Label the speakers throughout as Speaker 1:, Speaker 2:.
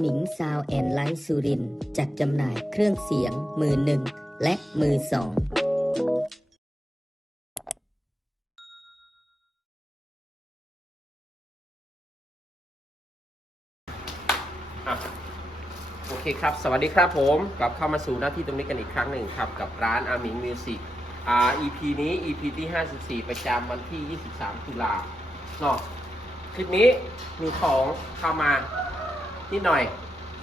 Speaker 1: หมิงซาวแอนไลท์สุรินจัดจำหน่ายเครื่องเสียงมือหนึ่งและมือสอง
Speaker 2: อะโอเคครับ สวัสดีครับผมกลับเข้ามาสู่หน้าที่ตรงนี้กันอีกครั้งหนึ่งครับ กับร้านอามิงมิวสิกอ่า EP นี้ EP ที่ 54 ประจำวันที่ 23 ตุลาเนาะคลิปนี้มีของเข้ามา นิดหน่อย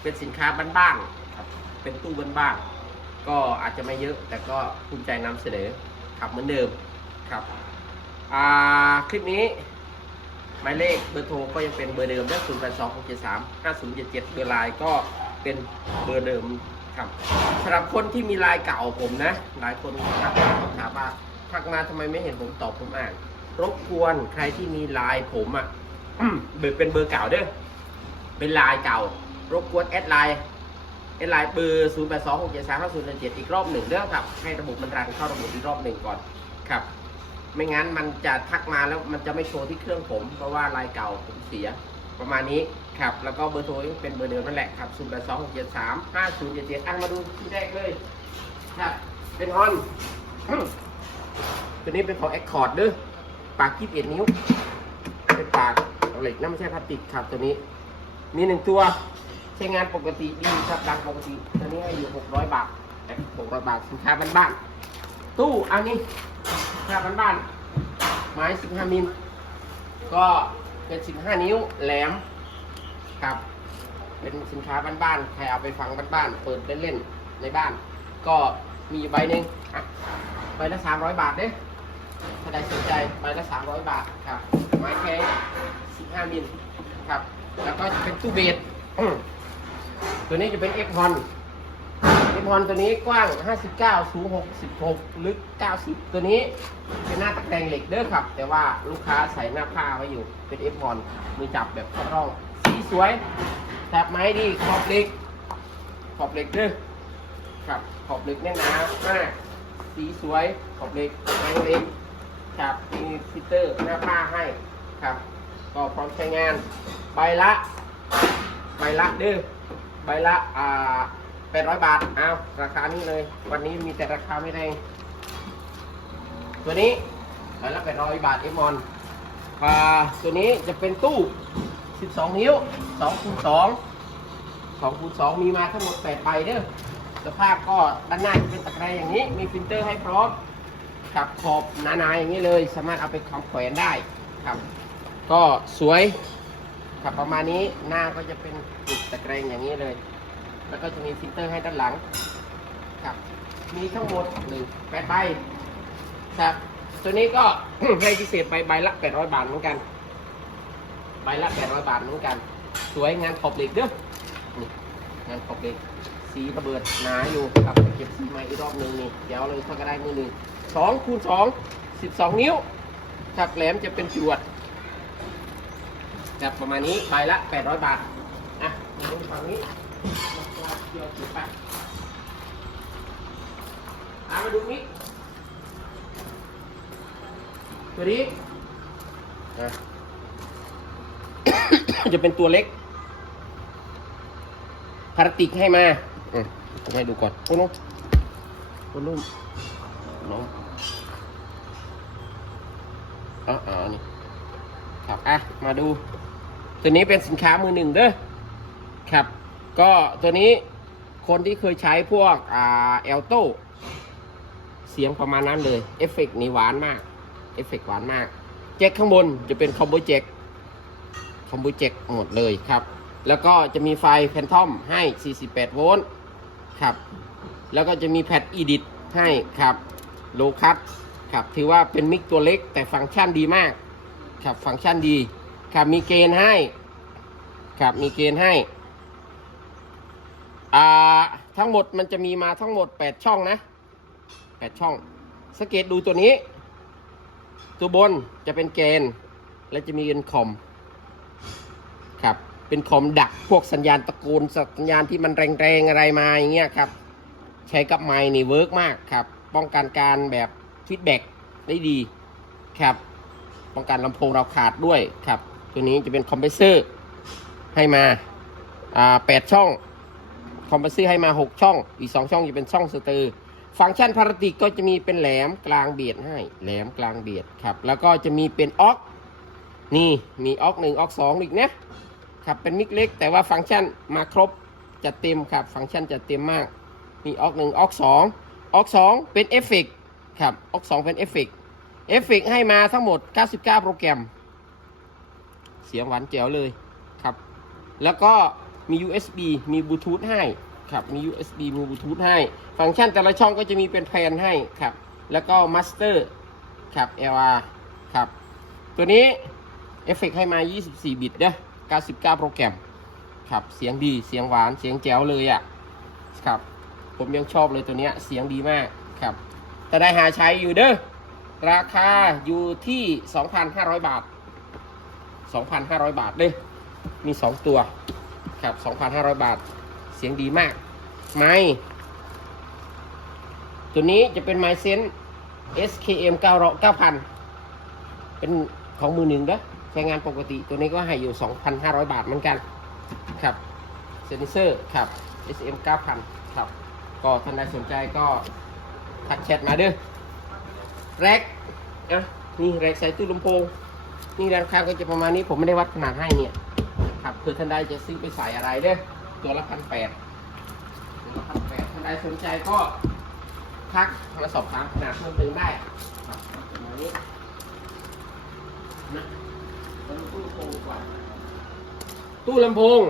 Speaker 2: เป็นสินค้าบ้านๆครับ เป็นตู้บ้านๆก็อาจจะไม่เยอะ แต่ก็ภูมิใจนำเสนอครับเหมือนเดิมครับอ่าคลิปนี้หมายเลขเบอร์โทรก็ยังเป็นเบอร์เดิมได้ศูนย์แปดสองหกเจ็ดสามห้าศูนย์เจ็ดเจ็ดเบอร์ไลน์ก็เป็นเบอร์เดิมครับสำหรับคนที่มีไลน์เก่าผมนะ หลายคนทักมาถามว่าทักมาทำไมไม่เห็นผมตอบผมอ่าน รบกวนใครที่มีไลน์ผมอะ เบอร์เป็นเบอร์เก่าเด้อ เป็นลน์เก่ารบกวนแอดไลน์แอดไลน์เบอร์ศูนย์แปดสองหกเจ็ดสามห้าศูนย์เจ็ดอีกรอบหนึ่งเด้อครับ ให้ระบบมันรันเข้าระบบอีกรอบหนึ่งก่อนครับ ไม่งั้นมันจะทักมาแล้วมันจะไม่โชว์ที่เครื่องผม เพราะว่าลายเก่าผมเสียประมาณนี้ครับ แล้วก็เบอร์โทรเป็นเบอร์เดิมนั่นแหละครับ0 8 2 6 7 3 5 0 7 7อะมาดูที่แรกเลยครับ เป็นฮอนตัวนี้เป็นของ Accord เด้อปาก21นิ้ว เป็นปากเหล็กนะไม่ใช่พลาสติกครับตัวนี้ มีหนึ่งตัว ใช้งานปกติดีครับดังปกติตัวนี้ให้อยู่600บาท600บาทสินค้าบ้านๆตู้อันนี้ค่าบ้านๆไม้15มิลก็เป็น15นิ้วแหลมครับ เป็นสินค้าบ้านๆใครเอาไปฟังบ้านๆเปิดเล่นๆในบ้าน ก็มีใบหนึ่งอะใบละ300บาทเด้ถ้าใครสนใจใบละ300บาทครับไม้แข็ง15มิลครับ แล้วก็จะเป็นตู้เบสอืมตัวนี้จะเป็น X ฮอนเอ็มฮอนตัวนี้กว้าง 59 สูง 66 ลึก 90 ตัวนี้เป็นหน้าตะแกรงเหล็กเด้อครับ แต่ว่าลูกค้าใส่หน้าผ้าไว้อยู่ เป็นเอ็มฮอนมือจับแบบเข้าร่อง สีสวยแถบไม้ดีขอบเหล็ก ขอบเหล็กเด้อครับขอบเหล็กแน่นหนามากสีสวยขอบเหล็กแรงเหล็กครับมีฟิลเตอร์หน้าผ้าให้ครับ ก็พร้อมใช้งาน ใบละ ใบละเด้อใบละอ่าแปดร้อยบาทเอาราคานี้เลย วันนี้มีแต่ราคาไม่แรงตัวนี้ใบละแปดร้อยบาทเอมอนอ่าตัวนี้จะเป็นตู้ 12 นิ้ว2คูณ2 2คูณ2มีมาทั้งหมด8ใบเด้อสภาพก็ด้านหน้าจะเป็นตะแกรงอย่างนี้ มีฟิลเตอร์ให้พร้อมกับขอบหนาๆอย่างนี้เลย สามารถเอาไปคำแขวนได้ครับ ก็สวยครับประมาณนี้หน้าก็จะเป็นจุดตะแกรงอย่างนี้เลย แล้วก็จะมีฟิลเตอร์ให้ด้านหลังครับมีทั้งหมดหนึ่งแปดใบครับตัวนี้ก็ให้พิเศษใบใบละแปดร้อยบาทเหมือนกัน ใบละแปดร้อยบาทเหมือนกัน สวยงานขอบเหล็กเด้อนี่งานขอบเหล็กสีระเบิดหนาอยู่ครับเก็บสีใหม่อีกรอบหนึ่งนี่เดี๋ยวเลยเขาก็ได้มือหนึ่งสองคูณสองสิบสองนิ้วครับแหลมจะเป็นจวด ครับประมาณนี้ใบละ 800 บาทอะมาดูฝั่งนี้มาเกี่ยวจุดไปอะมาดูนี้ตัวนี้จะเป็นตัวเล็กพลาสติกให้มาอืมให้ดูก่อนโอ้โนโอ้นุ่มน้องอ๋ออ๋อนี่ครับอะ มาดู ตัวนี้เป็นสินค้ามือหนึ่งเด้อครับ ก็ตัวนี้คนที่เคยใช้พวกอ่าเอลโตเสียงประมาณนั้นเลย เอฟเฟกต์นี่หวานมากเอฟเฟกต์หวานมาก แจ็คข้างบนจะเป็นคอมโบแจ็คคอมโบแจ็คหมดเลยครับ แล้วก็จะมีไฟแพนทอมให้ 48 โวลต์ครับ แล้วก็จะมีแพดอีดิทให้ครับโลคัตครับถือว่าเป็นมิกตัวเล็กแต่ฟังก์ชันดีมาก ครับฟังก์ชันดี ครับมีเกณฑ์ให้ ครับมีเกณฑ์ให้ อ่า ทั้งหมดมันจะมีมาทั้งหมด8ช่องนะ8ช่องสังเกตดูตัวนี้ ตัวบนจะเป็นเกณฑ์ และจะมีเป็นคอมครับ เป็นคอมดักพวกสัญญาณตะโกนสัญญาณที่มันแรงๆอะไรมาอย่างเงี้ยครับ ใช้กับไมค์นี่เวิร์กมากครับ ป้องกันการแบบฟีดแบ็กได้ดีครับ ป้องกันลำโพงเราขาดด้วยครับ ตัวนี้จะเป็นคอมเพรสเซอร์ ให้มาอ่าแปดช่องคอมเพรสเซอร์ให้มา 6 ช่อง อีก 2 ช่องจะเป็นช่องสเตอร์ ฟังก์ชันพาราติกก็จะมีเป็นแหลมกลางเบียดให้ แหลมกลางเบียดครับ แล้วก็จะมีเป็นออก นี่มีออกหนึ่งออกสองอีกนะครับ เป็นมิกเล็ก แต่ว่าฟังก์ชันมาครบจะเต็มครับ ฟังก์ชันจะเต็มมาก มีออกหนึ่งออกสองออกสองเป็นเอฟเฟกครับ ออกสองเป็นเอฟเฟกเอฟเฟกให้มาทั้งหมด 99 โปรแกรม เสียงหวานแจ๋วเลย แล้วก็มี USB มีบลูทูธให้ครับมี USB มีบลูทูธให้ ฟังก์ชันแต่ละช่องก็จะมีเป็นแพนให้ครับ แล้วก็มาสเตอร์ครับ LR ครับ ตัวนี้เอฟเฟกต์ให้มา 24 บิตเด้อ99 โปรแกรม ครับ เสียงดี เสียงหวาน เสียงแจ๋วเลยอะ่ะ ครับ ผมยังชอบเลยตัวเนี้ย เสียงดีมาก ครับ แต่ได้หาใช้อยู่เด้อ ราคาอยู่ที่ 2,500 บาท 2,500 บาทเด้อ มี 2 ตัวครับ 2,500 บาท เสียงดีมาก ไม้ตัวนี้จะเป็นไม้เซน SKM 9 9,000 เป็นของมือหนึ่งเด้อใช้งานปกติตัวนี้ก็ให้อยู่ 2,500 บาทเหมือนกัน ครับ เซนเซอร์ครับ SM 9,000 ครับ ก็ท่านใดสนใจก็ทักแชทมาเด้อแร็กอะนี่แร็กใส่ตู้ลำโพง นี่ด้านข้างก็จะประมาณนี้ผมไม่ได้วัดขนาดให้เนี่ย ครับเผื่อท่านใดจะซื้อไปใส่อะไรเด้อตัวละพันแปดตัวละพันแปดท่านใดสนใจก็ทักมาสอบถามขนาดเพิ่มเติมได้ครับประมาณนี้นะตู้ลำโพงกว่าตู้ลำโพง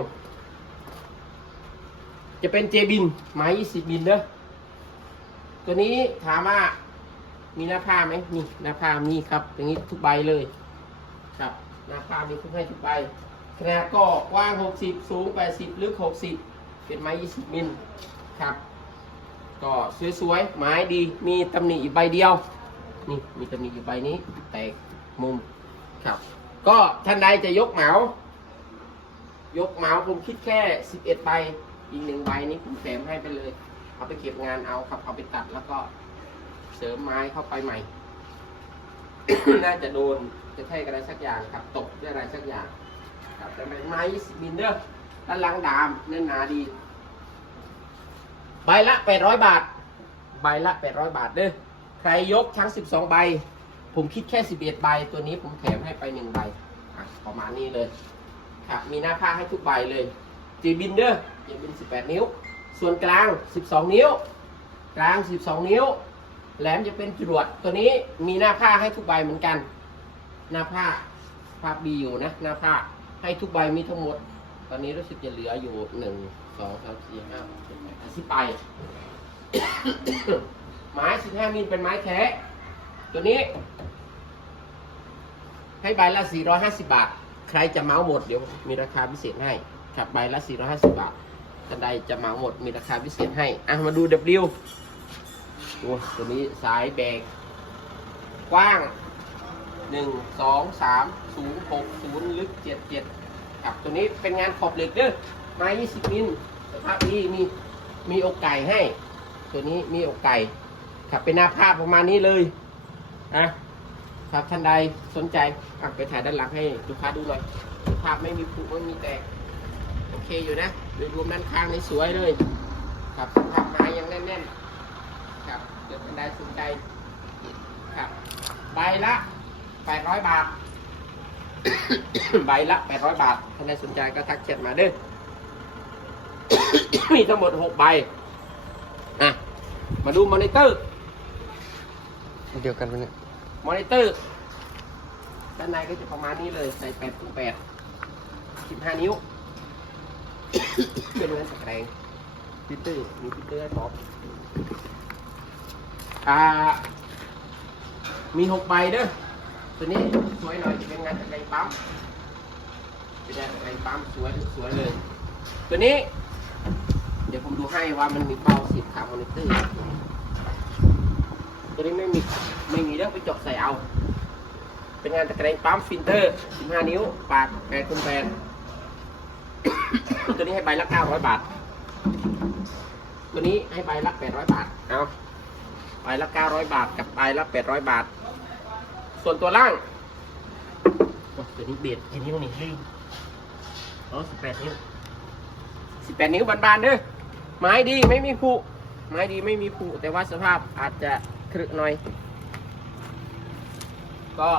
Speaker 2: จะเป็นเจบินไม้20บินเด้อตัวนี้ถามว่ามีหน้าผ้าไหมนี่หน้าผ้ามีครับอย่างนี้ทุกใบเลย ครับหน้าผ้ามีทุกให้ทุกใบ ขนาดก็กว้าง 60 สูง 80 ลึก 60 เป็นไม้ 20 มิลครับ ก็สวยๆ ไม้ดี มีตำหนิอยู่ใบเดียว นี่ มีตำหนิอยู่ใบนี้ แตกมุมครับ ก็ท่านใดจะยกเหมา ยกเหมาผมคิดแค่ 11 ใบ อีกหนึ่งใบนี้ผมแถมให้ไปเลย เอาไปเก็บงานเอาครับ เอาไปตัดแล้วก็เสริมไม้เข้าไปใหม่ น่าจะโดนจะแทกอะไรสักอย่างครับ ตกอะไรสักอย่าง ครับแต่เป็นไม้20มิลเดอร์ด้านหลังดามเนื้อหนาดี ใบละ800บาท ใบละ800บาทเด้อใครยกทั้ง 12 ใบ ผมคิดแค่ 11 ใบ ตัวนี้ผมแถมให้ไป 1 ใบอะประมาณนี้เลย ครับ มีหน้าผ้าให้ทุกใบเลยจีบินเด้อจีบิน 18 นิ้ว ส่วนกลาง 12 นิ้ว กลาง 12 นิ้ว แหลมจะเป็นจรวด ตัวนี้มีหน้าผ้าให้ทุกใบเหมือนกัน หน้าผ้าผ้าบีอยู่นะ หน้าผ้า ให้ทุกใบมีทั้งหมด ตอนนี้รู้สึกจะเหลืออยู่หนึ่งสองสามสี่ห้าหกเจ็ดแปดเก้าสิบใบ ไม้สิบห้ามิลเป็นไม้แท้ ตัวนี้ ให้ใบละ450บาท ใครจะเมาหมดเดี๋ยวมีราคาพิเศษให้ครับใบละ450บาทท่านใดจะเมาหมดมีราคาพิเศษให้ อะมาดู W โอ้ยตัวนี้สายแบกกว้าง 1 2 3สูง6 0ลึก7 7ครับตัวนี้เป็นงานขอบเหล็กเด้อไม้20มิลสภาพดีมีมีอกไก่ให้ ตัวนี้มีอกไก่ครับเป็นหน้าภาพประมาณนี้เลยอะครับท่านใดสนใจไปถ่ายด้านหลังให้ลูกค้าดูหน่อยภาพไม่มีผุไม่มีแตกโอเคอยู่นะโดยรวมด้านข้างนี่สวยเลย ครับสภาพไม้ยังแน่นๆครับเกิดท่านใดสนใจครับใบละ 800 บาท ใบละ 800 บาทท่านใดสนใจก็ทักแชทมาเด้อ มีทั้งหมด 6 ใบอะมาดูมอนิเตอร์
Speaker 3: เดียวกันปะเนี่ย
Speaker 2: มอนิเตอร์ด้านในก็จะประมาณนี้เลยใส่แปดคูณแปดสิบห้านิ้ว เป็นเงินตะแกรงพิเตอร์มีพิเตอร์ให้พร้อมอ่า มีหกใบเด้อ ตัวนี้สวยหน่อยจะเป็นงานตะแกรงปั๊มเป็นงานตะแกรงปั๊มสวยสวยเลย ตัวนี้ เดี๋ยวผมดูให้ว่ามันมีเป้าสิบขามอนิเตอร์ตัวนี้ไม่มีไม่มีเรื่องไปจาะใส่เอา เป็นงานตะแกรงปั๊มฟิลเตอร์ 15 นิ้ว ปากแปดคูณแปดตัวนี้ให้ใบละ 900 บาท ตัวนี้ให้ใบละ 800 บาท เอาใบละ 900 บาทกับใบละ 800 บาท ส่วนตัวล่างโอ้ตัวนี้เบียดแค่นี้วะนี่ลืมอ๋อ18นิ้วสิบแปดนิ้วบานๆเด้อไม้ดีไม่มีผุไม้ดีไม่มีผุแต่ว่าสภาพอาจจะครึหน่อย ก็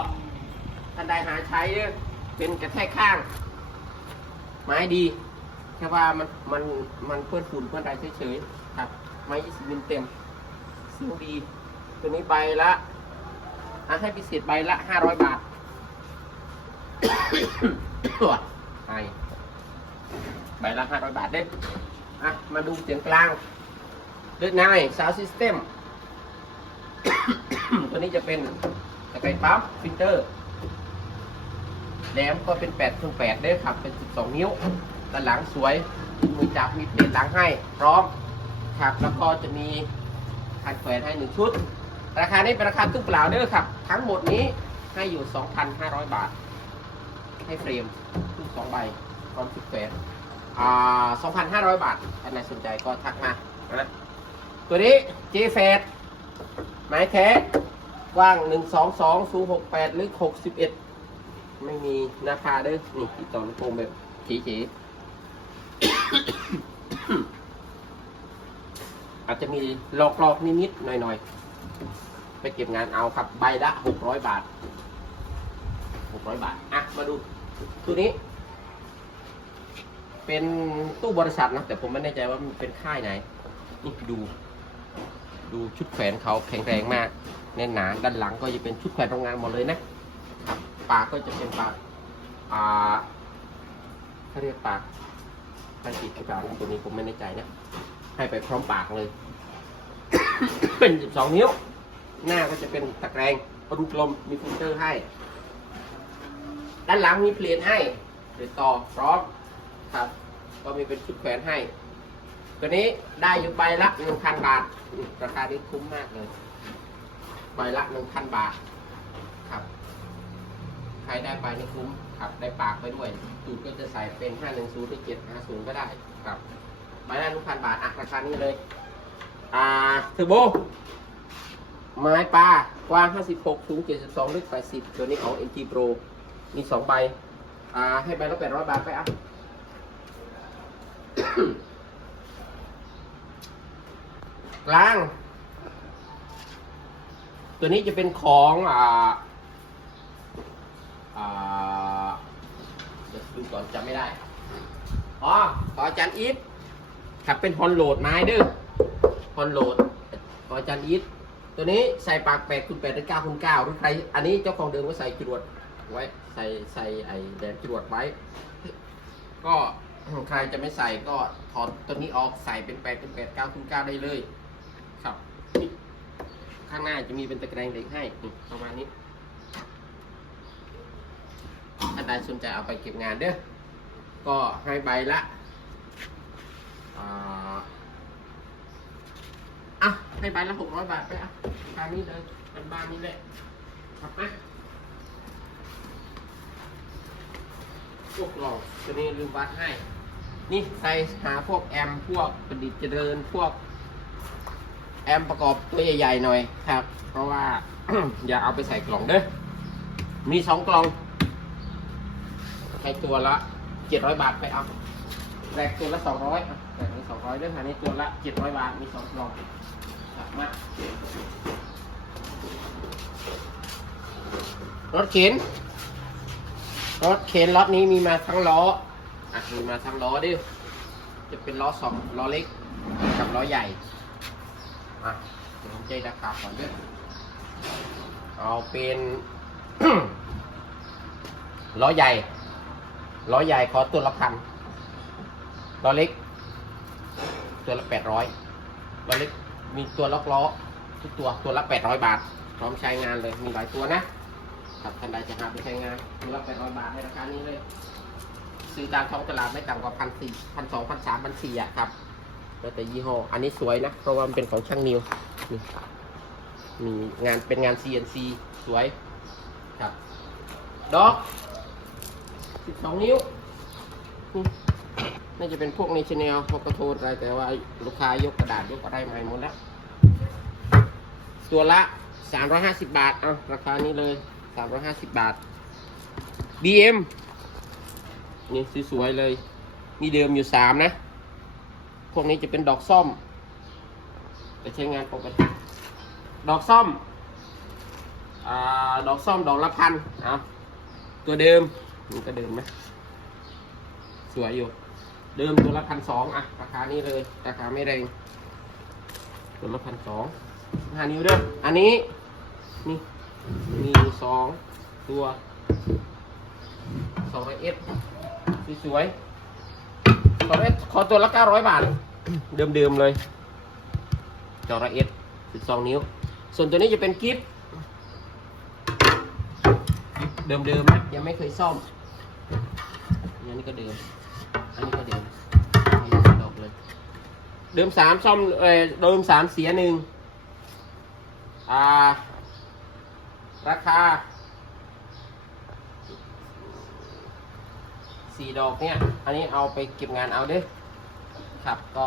Speaker 2: ท่านใดหาใช้เด้อเป็นกระแทกข้าง ไม้ดีแค่ว่ามันมันมันเพื่อนฝุ่นเพื่อนอะไรเฉยๆครับไม้ยี่สิบมิลเต็มเสียงดีตัวนี้ใบละ อะให้พิเศษใบละห้าร้อยบาทไอใบละห้าร้อยบาทเด้อะ มาดูเสียงกลางเลือดง่ายซาวซิสเต็มตัวนี้จะเป็นตะไคร้ปั๊มฟิลเตอร์แหลมก็เป็น8คูณ8ได้ครับ เป็น12นิ้วด้านหลังสวย มือจับมีเพลทหลังให้ พร้อมครับแล้วก็จะมีคันแขวนให้หนึ่งชุด ราคานี้เป็นราคาตู้เปล่าเด้อครับ ทั้งหมดนี้ให้อยู่ 2,500 บาท ให้เฟรมตู้สองใบพร้อมชุดแขวนอ่า2,500 บาทถ้าใครสนใจก็ทักมานะตัวนี้ J f a t ไม้แท้กว้าง 1 2 2สู68 ลึก 61 ไม่มีราคาเด้อนี่ติดต่อลูกโป่งแบบจีๆอาจจะมีหลอกลอกๆนิดๆหน่อยๆ ไปเก็บงานเอาครับใบละหกร้อยบาทหกร้อยบาท อะ มาดูตัวนี้ เป็นตู้บริษัทนะ แต่ผมไม่แน่ใจว่ามันเป็นค่ายไหน นี่ดู ดูชุดแขวนเขาแข็งแรงมาก แน่นหนาด้านหลังก็จะเป็นชุดแขวนโรงงานหมดเลยนะปากก็จะเป็นปากอ่าเขาเรียกปากพลาสติกหรือเปล่าตัวนี้ผมไม่แน่ใจนะ ให้ไปพร้อมปากเลย เป็น12นิ้ว หน้าก็จะเป็นตะแกรงรูปลมมีฟิลเตอร์ให้ ด้านหลังมีเพลทให้เดี๋ยวต่อพร้อมครับ ก็มีเป็นชุดแขวนให้ ตัวนี้ได้อยู่ใบละ1,000บาทราคานี้คุ้มมากเลยใบละ1,000บาทครับใครได้ไปนี่คุ้มครับได้ปากไปด้วยจูดก็จะใส่เป็น510หนึ่งศูนย์หรือ750ก็ได้ครับใบละ1,000บาทอะราคานี้เลย อ่าเทอร์โบ ไม้ปลากว้าง 56 สูง 72 ลึก 80 ตัวนี้ของ NG Pro มี 2 ใบ อ่า ให้ใบละ800 บาทไปอะ กลาง ตัวนี้จะเป็นของ อ่า อ่า เดี๋ยวดูก่อนจำไม่ได้ อ๋อ ขออาจารย์อีทครับเป็นฮอนโหลดไม้เด้อฮอนโหลด ขออาจารย์อีท ตัวนี้ใส่ปากแปดคูณแปดหรือเก้าคูณเก้าหรือใคร อันนี้เจ้าของเดิมก็ใส่จรวดไว้ ใส่ใส่ไอ้แดนจรวดไว้ ก็ใครจะไม่ใส่ก็ถอดตัวนี้ออกใส่เป็นแปดคูณแปดเก้าคูณเก้าได้เลย ครับ ข้างหน้าจะมีเป็นตะแกรงเหล็กให้ประมาณนี้ถ้าใดสนใจเอาไปเก็บงานเด้อ ก็ให้ใบละอ่า ให้ใบละหกร้อยบาทไปอะทางนี้เลยเป็นบานนี้เลยครับนะพวกกล่องตัวนี้ลืมวัดให้ นี่ใส่หาพวกแอมพวกประดิษฐ์เจริญพวก แอมประกอบตัวใหญ่ๆหน่อยครับ เพราะว่า อย่าเอาไปใส่กล่องเด้อมีสองกล่องให้ตัวละเจ็ดร้อยบาทไปเอาแรกตัวละสองร้อยแรกนี้สองร้อยเรื่องอันนี้ตัวละเจ็ดร้อยบาทมีสองกล่อง รถเข็น รถเข็นล็อตนี้มีมาทั้งล้อ อะมีมาทั้งล้อดิ จะเป็นล้อสองล้อเล็กกับล้อใหญ่ อะเดี๋ยวผมใจราคาก่อนด้วยเอาเป็นล้อใหญ่ ล้อใหญ่ขอตัวละพันล้อเล็ก ตัวละแปดร้อยล้อเล็ก มีตัวล็อกล้อทุกตัวตัวละแปดร้อยบาท พร้อมใช้งานเลยมีหลายตัวนะครับท่านใดจะหาไปใช้งานตัวละแปดร้อยบาทในราคานี้เลย ซื้อตามท้องตลาดไม่ต่ำกว่าพันสี่พันสองพันสามพันสี่อะครับแล้วแต่ยี่ห้ออันนี้สวยนะ เพราะว่ามันเป็นของช่างนิวมีงานเป็นงาน CNC สวยครับดอกสิบสองนิ้ว น่าจะเป็นพวกในชแนลพวกกระโทนอะไรแต่ว่าลูกค้ายกกระดาษยกอะไรใหม่หมดแล้วตัวละสามร้อยห้าสิบบาท เอาราคานี้เลยสามร้อยห้าสิบบาท BM นี่สวยๆเลย มีเดิมอยู่สามนะ พวกนี้จะเป็นดอกซ่อมจะใช้งานปกติ ดอกซ่อมอดอกซ่อมดอกละพัน เอาตัวเดิมมันก็เดิมไหมสวยอยู่ เดิมตัวละพันสองอะราคานี้เลย ราคาไม่แรงตัวละพันสองห้านิ้วเด้ออันนี้ นี่ มีสองตัวสองร้อยเอสสวยๆสองร้อยเอสขอตัวละเก้าร้อยบาท เดิมๆเลยจอระเอสสิบสองนิ้ว ส่วนตัวนี้จะเป็นกิฟต์เดิมๆนะยังไม่เคยซ่อมอันนี้ก็เดิม อันนี้ก็เดิมดอกเลย เดิมสามซ่อมเออเดิมสามเสียหนึ่งอ่า ราคาสี่ดอกเนี่ย อันนี้เอาไปเก็บงานเอาเด้ครับก็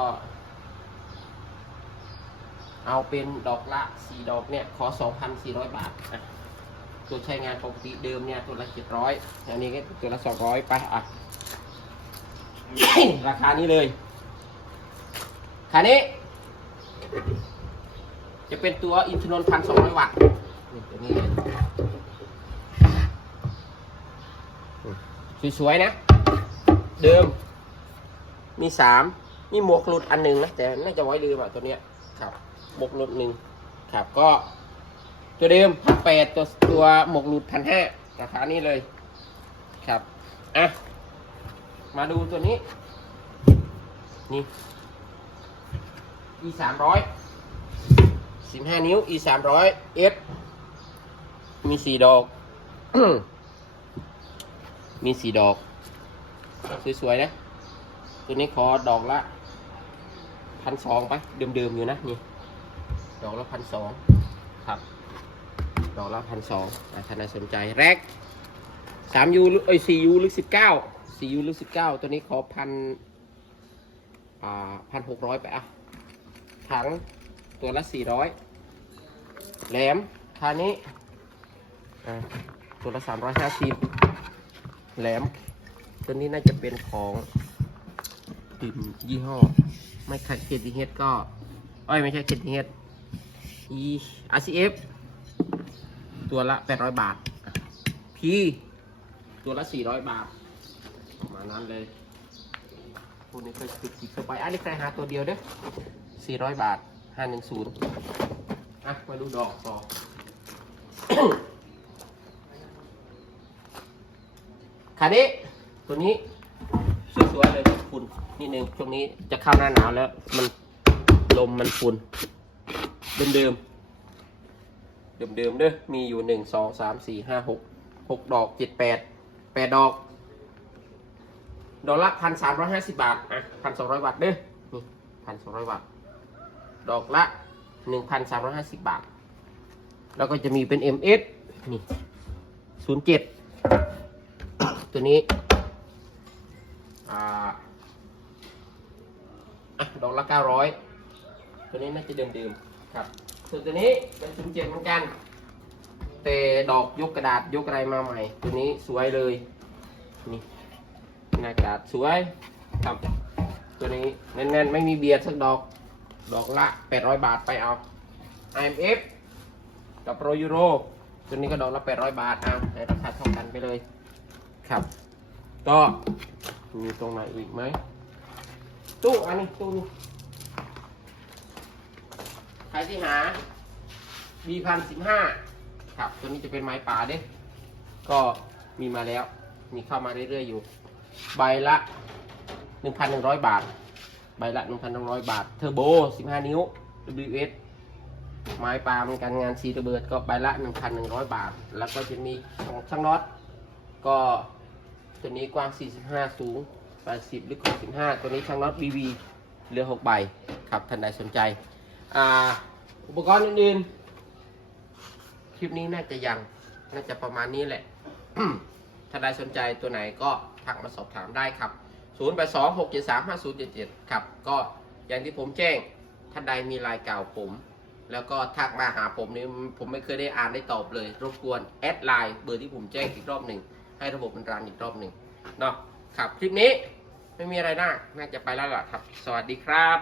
Speaker 2: เอาเป็นดอกละสี่ดอกเนี่ย ขอสองพันสี่ร้อยบาทอะตัวใช้งานปกติเดิมเนี่ย ตัวละเจ็ดร้อยอันนี้ก็ตัวละสองร้อยไปอะ ราคานี้เลยคันนี้ จะเป็นตัวอินทนนท์พันสองร้อยวัตต์นี่ตัวนี้เลยสวยๆนะ เดิม มีสามมีหมวกหลุดอันหนึ่งนะ แต่น่าจะไว้ลืมอะตัวเนี้ยครับหมวกหลุดหนึ่งครับก็ตัวเดิมพันแปดตัวตัวหมวกหลุดพันห้าราคานี้เลย ครับ อะ มาดูตัวนี้ นี่ e สามร้อยสิบห้านิ้ว e สามร้อย f มีสี่ดอก มีสี่ดอก สวยๆนะ ตัวนี้ขอดอกละพันสองไป เดิมๆอยู่นะ นี่ ดอกละพันสองครับ ดอกละพันสองถ้าใครสนใจ แรกสามยูเอ้ยสี่ยูหรือสิบเก้า สี่ยูหรือสิบเก้าตัวนี้ขอพันอ่าพันหกร้อยไปอะถังตัวละสี่ร้อยแหลมคานี้อ่าตัวละสามร้อยห้าสิบแหลม ตัวนี้น่าจะเป็นของปิมยี่ห้อ ไม่ใช่เคทีเฮดก็เอ้ยไม่ใช่เคทีเฮดอีอาร์ซีเอฟตัวละแปดร้อยบาทพีตัวละสี่ร้อยบาท นั้นเลยพวกนี้ก็ติดสิบเข้าไป อันนี้ใครหาตัวเดียวเด้อสี่ร้อยบาทห้าหนึ่งศูนย์อะ มาดูดอกต่อคันนี้ตัวนี้สวยๆเลยฝุ่นนิดนึงช่วงนี้จะเข้าหน้าหนาวแล้ว มันลมมันฝุ่นเดิมๆเดิมๆเด้อมีอยู่หนึ่งสองสามสี่ห้าหกหกดอกเจ็ดแปดแปดดอก ดอกละพันสามร้อยห้าสิบบาท อะพันสองร้อยบาทเด้อนี่พันสองร้อยบาท ดอกละ1,350บบาท แล้วก็จะมีเป็น MS นี่07ตัวนี้ อ่าอะดอกละ900ตัวนี้น่าจะเดิมๆครับ ส่วนตัวนี้เป็น07เหมือนกัน แต่ดอกยกกระดาษยกอะไรมาใหม่ ตัวนี้สวยเลย นี่ หน้ากระดาษสวยครับตัวนี้แน่นๆ ไม่มีเบียดสักดอก ดอกละ 800 บาทไปเอา IMF กับโรยูโรตัวนี้ก็ดอกละ 800 บาทเอาให้ราคาเท่ากันไปเลย ครับ ก็มีตรงไหนอีกไหม ตู้อันนี้ตู้นี้ใครที่หา B พันสิบห้าครับ ตัวนี้จะเป็นไม้ป่าเด้ ก็มีมาแล้ว มีเข้ามาเรื่อยๆอยู่ ใบละ 1,100 บาท ใบละ 1,100 บาท เทอร์โบ 15 นิ้ว WS ไม้ปาล์มกันงานซีระเบิดก็ใบละ 1,100 บาท แล้วก็จะมีของช่างน็อตก็ตัวนี้กว้าง 45 สูง 80ลึก65 ตัวนี้ช่างน็อต BB เหลือ 6 ใบครับท่านใดสนใจออุปกรณ์อื่นๆ คลิปนี้น่าจะยัง น่าจะประมาณนี้แหละ ถ้าใดสนใจตัวไหนก็ ทักมาสอบถามได้ครับ 0 8 2 6 7 3 5 0 7 7 ครับ ก็อย่างที่ผมแจ้งท่านใดมีลน์เก่าผม แล้วก็ทักมาหาผมนี่ผมไม่เคยได้อ่านได้ตอบเลย รบกวนแอดไลน์เบอร์ที่ผมแจ้งอีกรอบหนึ่งให้ระบบมันรันอีกรอบหนึ่งเนาะครับคลิปนี้ไม่มีอะไรน่าน่าจะไปแล้วล่ะครับ สวัสดีครับ